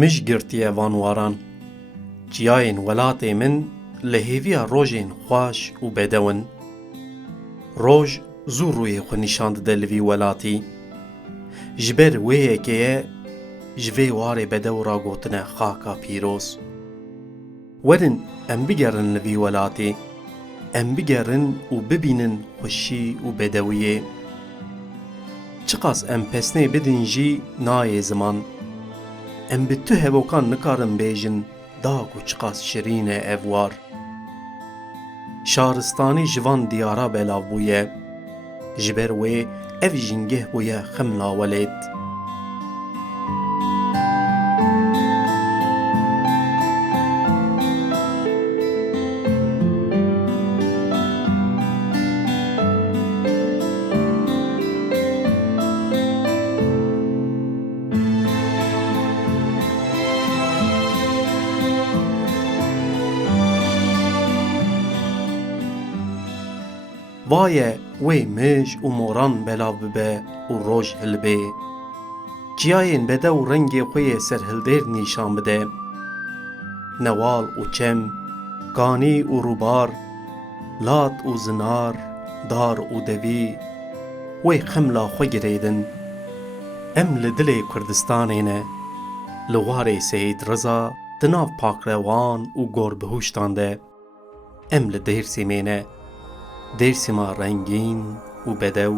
مش گرتیه وانواران جیاین ولاتê min li hêviya rojên xweş û bedew in. Roj zû rûyê xwe nîşan dide li vî welatî. Ji ber wê yekê ye ji vê warê bedew ragotine xaka pîroz. Werin em bigerin li vî welatê, em bigerin û bibînin xweşî û bedewiyê. Çiqas em pesnê bidin jî nayê ziman. Em bi tu hevokan nikarin bêjin da ku çiqas şirîn e ev war. Şaristanî ji van diyara belav bûye, ji ber wê ev jîngeh bûye xemla welêt. Vaye wê mij û moran belav bibe û roj hilbê. Çiyayên bedew rengê xwe yê serhildêr nîşan bide. Newal û çem, kanî û rûbar, lat û zinar, dar û devî, wê xemla xwe girêdin. Em li dilê Kurdistanê ne, li warê Seyîd Riza di nav pakrevan û gorbihûştan de. Em li Dêrsimê ne, Dêrsim'a rengîn û bedew.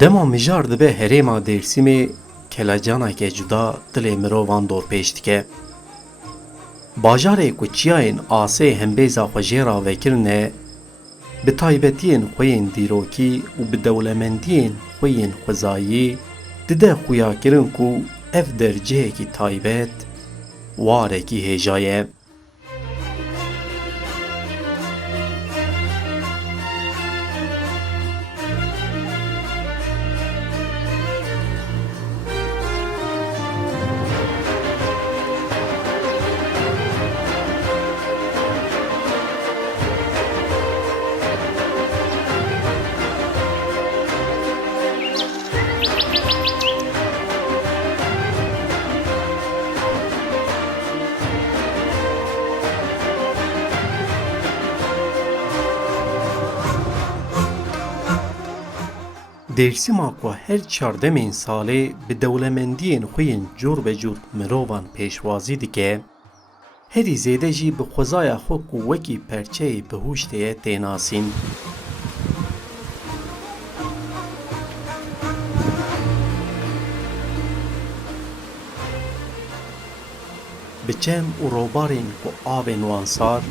Dema mijar dibe herêma Dêrsimê kelecaneke cuda dilê mirovan dorpêş dike. Bajarê ku çiyayên asê hembêza xwe jê ravekirine, bi taybetiyên xwe yên dîrokî û bi dewlemendiyên xwe yên xwezayî dide xuyakirin ku ev derceyekî taybet, warekî hêja ye. Dêrsîma ku her çardemên salê bi dewlemendiyên xwe yên cur be cur mirovan pêşwazî dike, herî zêde jî bi xwezaya xwe ku wekî perçeyê bihuştê ye tênasîn. Bi çem û robarên ku avên wan sar,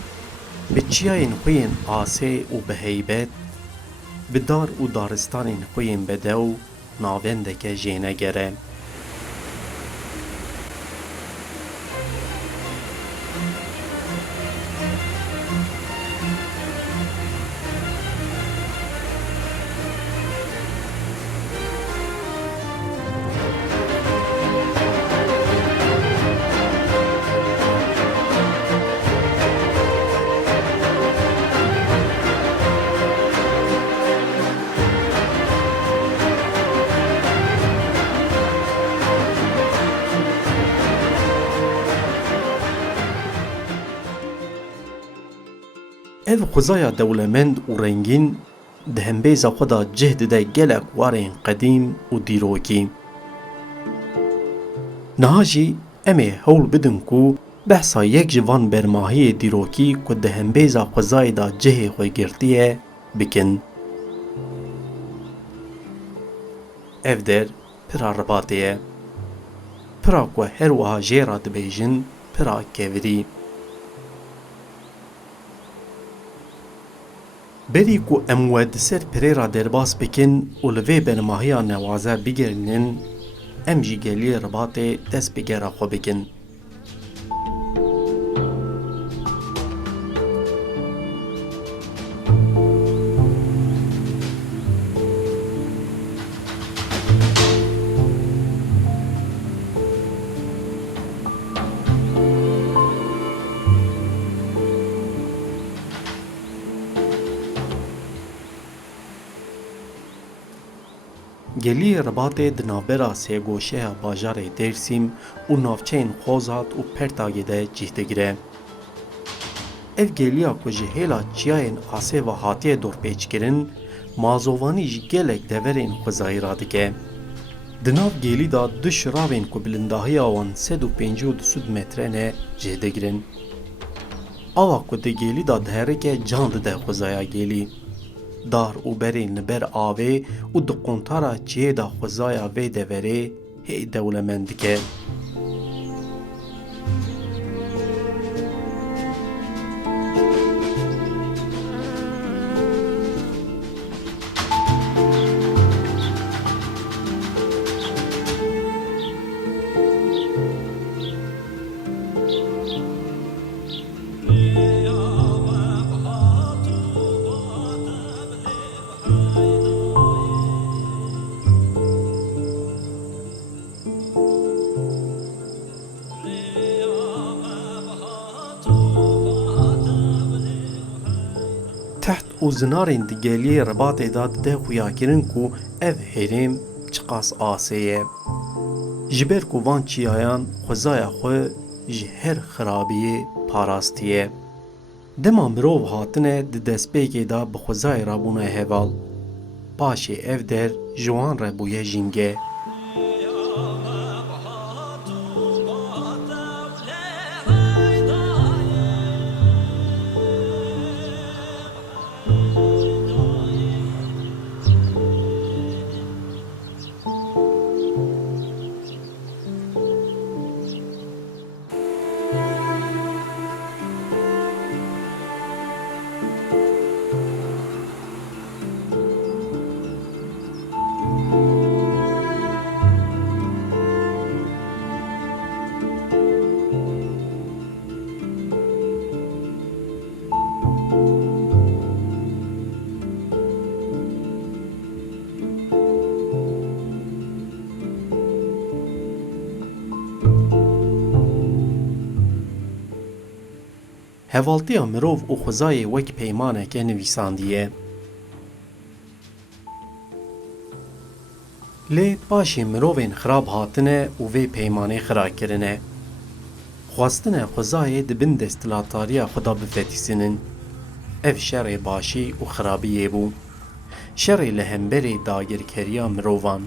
bi çiyayên xwe yên asê û bi heybet, bi dar û daristanên xwe yên bedew navendeke jênegere. Ev xwezaya dewlemend û rengîn di hembêza xwe da cih dide gelek warên qedîm û dîrokî. Niha jî em ê hewl bidin ku behsa yek ji van bermahiyê dîrokî ku di hembêza xwezayê da cihê xwe girtiye bikin. Ev der pira ribatê ye. Pira ku her wiha jê ra dibêjin pira kevirî. Berî ku em we di ser pirê ra derbas bikin û li vê bermahiya newaze bigirînin, em jî geliyê ribatê dest bi gera xwe bikin. Geliyê Ribatê di navbera sêgoşeya bajarê Dêrsîm û navçeyên Xozat û Pertagê de cih digire. Ev geliya ku ji hêla çiyayên asê ve hatiye dorpêçkirin, mazovanî ji gelek deverên xwezayî radike. Di nav gelî da du şiravên ku bilindahiya wan 152 metre ne cih digirin. Ava ku di gelî da diherike can dide xwezaya gelî. Dar û berên li ber avê û di qontara çiyê da xwezaya vê deverê hê dewlemend dike. Teht û zinarên di geliyê Ribatê da dide xuyakirin ku ev herêm çiqas asê ye. Ji ber ku van çiyayan xwezaya xwe ji her xirabiyê parastiye. Dema mirov hatine di destpêkê da bi xwezayê rabûne heval. Paşê ev der ji wan re bûye jînge. Hevaltiya mirov û xwezayê wek peymaneke nivîsandiye. Lê paşê mirovên xirab hatine û vê peymanê xirakirine. Xwastine xwezayê di bin desthilatariya xwe da bifetîsinin. Ev şerê başî û xirabiyê bû. Şerê li hemberê dagirkeriya mirovan.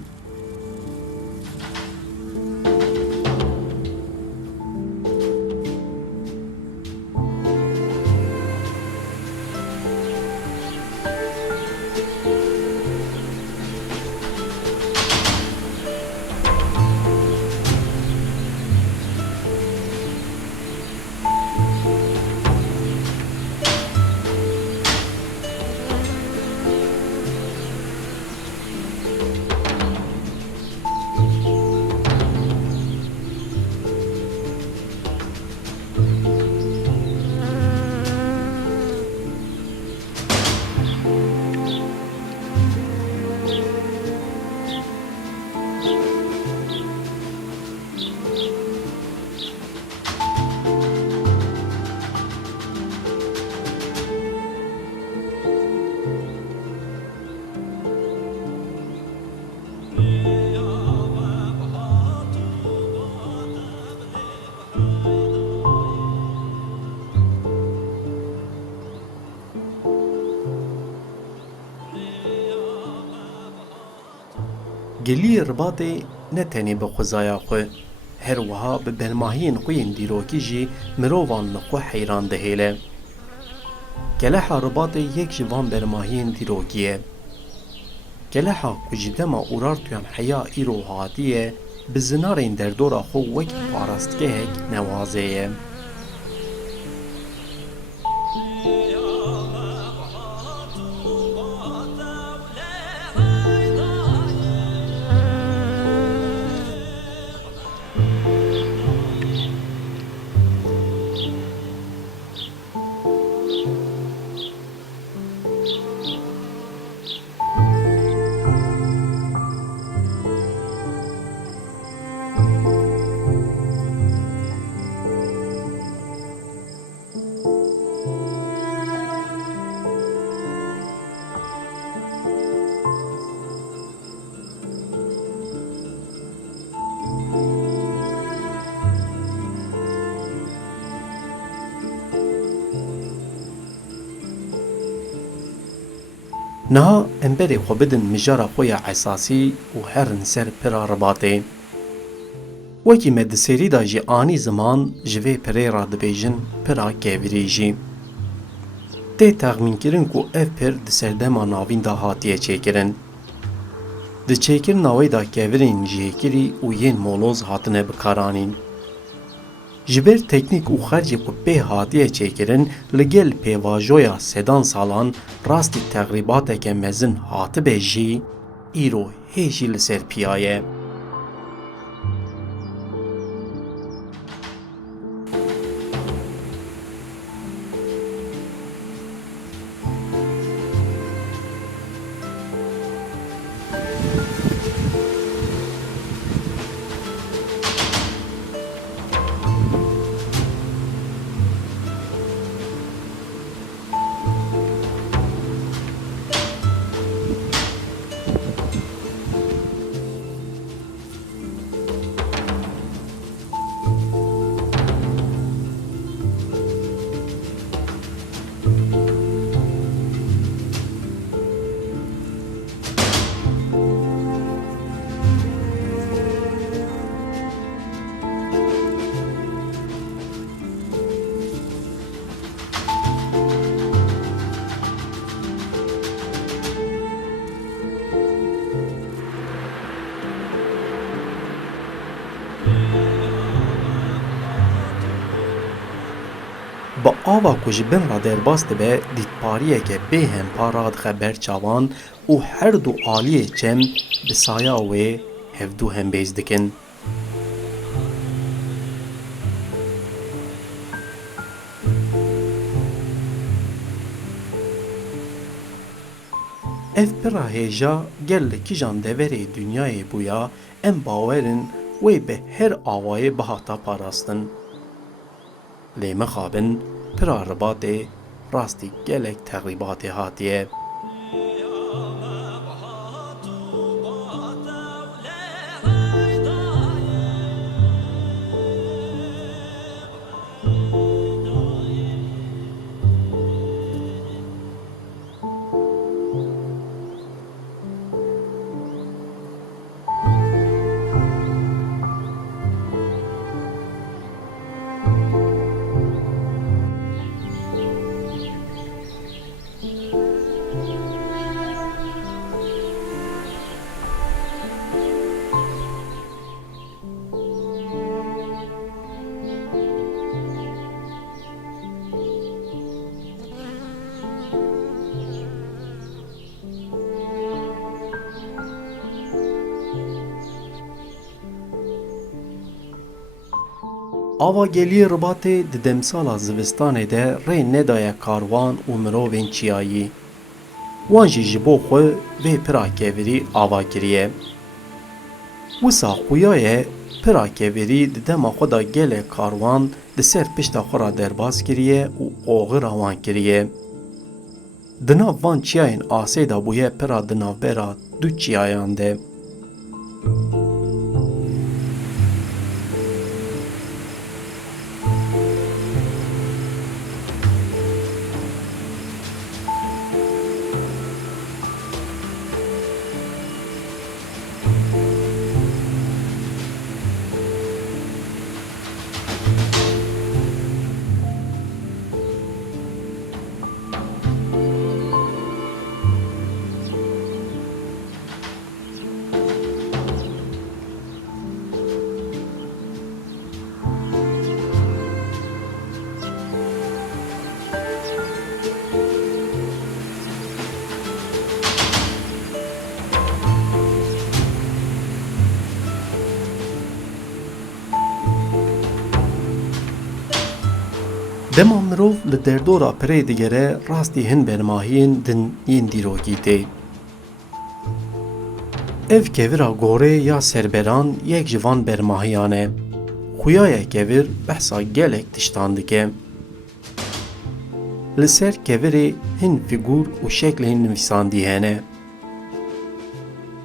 Gelî Ribatê ne tenê bi xwezaya xwe, her wiha bi bermahiyên xwe yên dîrokî jî mirovan li xwe heyran dihêle. Geleha Ribatê yek ji van bermahiyên dîrokî ye. Geleha ku ji dema Urartuyan heya îro hatiye, bi zinarên derdora xwe wek parastkehek newazê ye. Niha em berê xwe bidin mijara xwe ya esasî û herin ser pira Ribatê. Wekî me di serî da jî anî ziman ji vê pirê re dibêjin pira kevirî jî. Tê texmînkirin ku ev pir di serdema navîn da hatiye çêkirin. Di çêkirina wê da kevirên jiyêkirî û yên moloz hatine bikaranîn. Ji ber teknîk û xercê ku pê hatiye çêkirin, li gel pêvajoya sedan salan rastî teqrîbateke mezin hatibe jî, îro hêjî li ser piya ye. Bi ava ku ji bin re derbas dibe, dîtpariyeke bêhempa radixe ber çavan û her du aliyê çem bi saya wê hevdû hembêz dikin. Ev pira hêja gel li kîjan deverê dunyayê bûya, em bawerin wê bi her awayê bihata parastin. Lê mixabin, pira Ribatê rastî gelek teqrîbatê hatiye. Ava geliyê Ribatê di demsala zivistanê de rê nedaye karwan û mirovên çiyayî. Wan jî ji bo xwe vê pira kevirî ava kiriye. Wisa xuyaye pira kevirî di dema xwe da gelek karwan di ser pişta xwe ra derbas kiriye û oxira wan kiriye. Di nav van çiyayên asê da bûye pira di navbera du çiyayan de. Dema mirov li derdora pirê digere rastî hin bermahiyên din yên dîrokî tê. Ev kevira gorê ya serberan yek ji van bermahiyan e. Xuya ye kevir behsa gelek tiştan dike. Li ser kevirê hin fîgûr û şeklên nivîsandî hene.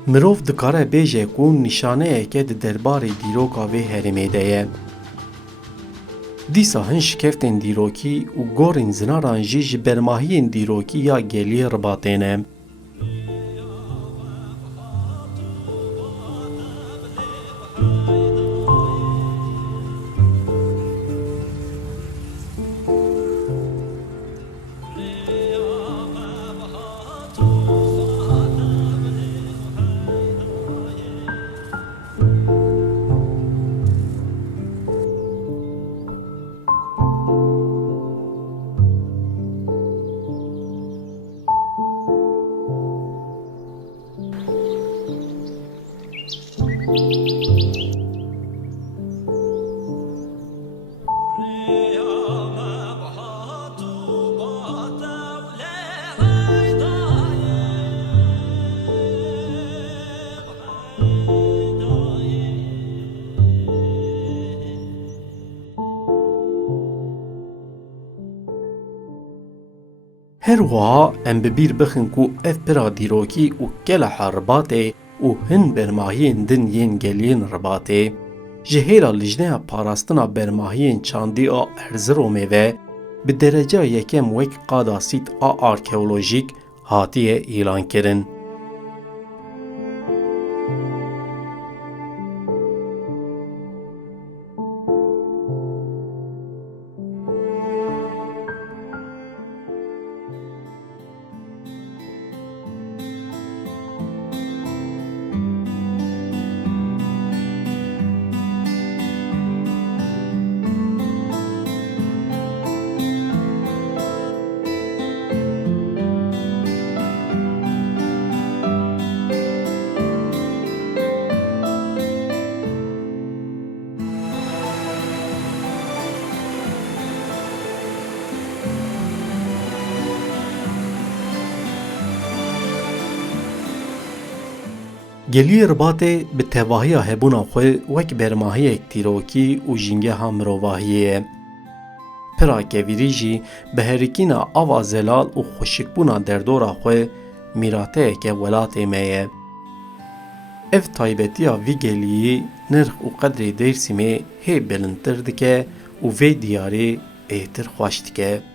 Mirov dikare bêje ku nîşaneyeke di derbarê dîroka vê herêmê de ye. Dîsa hin şikeftên dîrokî û gorên zinaran jî ji bermahiyên dîrokî ya geliyê ribatê ne. Her wiha em bi bîr bixin ku ev pira dîrokî û geleha ribatê û hin bermahiyên din yên geliyên ribatê, ji hêla lijneya parastina bermahiyên çandî a Erzeromê ve bi dereceya yekem wek qada sît a arkeolojîk hatiye îlankirin. Geliyê Ribatê bi tevahiya hebûna xwe wek bermahiyek dîrokî û jîngeha mirovahiyê ye. Pira kevîrî jî bi herikîna ava zelal û xweşikbûna derdora xwe mîrateyeke welatê me ye. Ev taybetiya vî geliyî nirx û qedrê Dêrsimê hê bilindtir dike û vê diyarê êtir xweş dike.